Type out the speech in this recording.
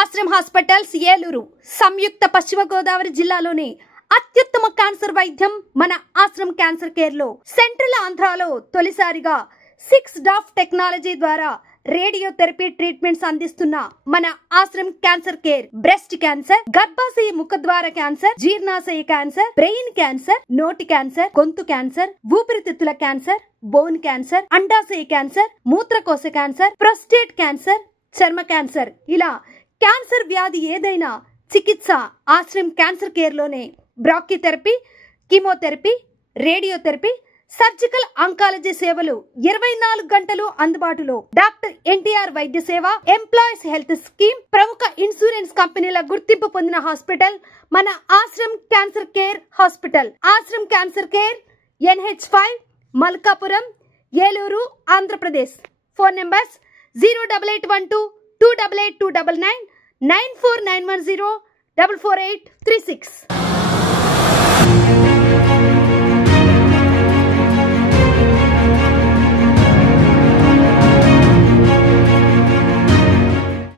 Ashram hospitals Eluru సంయుక్త పశ్చిమ గోదావరి జిల్లాలోని అత్యుత్తమ క్యాన్సర్ వైద్యం మన ఆశ్రమ్ క్యాన్సర్ కేర్ లో సెంట్రల్ ఆంధ్రాలో తొలిసారిగా 6 డాఫ్ టెక్నాలజీ ద్వారా రేడియోథెరపీ ట్రీట్మెంట్స్ అందిస్తున్న మన Ashram cancer care breast cancer, గర్భాశయ ముఖద్వార క్యాన్సర్, జీర్ణాశయ క్యాన్సర్, బ్రెయిన్ క్యాన్సర్, నోటి క్యాన్సర్, గొంతు క్యాన్సర్, ఊపిరితిత్తుల క్యాన్సర్, బోన్ క్యాన్సర్, అండాశయ క్యాన్సర్, మూత్రకోశ క్యాన్సర్, ప్రోస్టేట్ క్యాన్సర్, చర్మ క్యాన్సర్, ఇలా క్యాన్సర్ వ్యాధి ఏదైనా చికిత్స ఆశ్రమ్ క్యాన్సర్ కేర్ లోనే బ్రాక్యూథెరపీ, కీమోథెరపీ, రేడియోథెరపీ, సర్జికల్ ఆంకాలజీ సేవలు 24 గంటలు అందుబాటులో. డాక్టర్ ఎన్టీఆర్ వైద్య సేవ, ఎంప్లాయీస్ హెల్త్ స్కీమ్, ప్రముఖ ఇన్సూరెన్స్ కంపెనీల గుర్తింపు పొందిన హాస్పిటల్ మన Ashram cancer care hospital. Ashram cancer care NH5 Malkapuram, Eluru, Andhra Pradesh. Phone numbers 08812 288 299 94910 44836.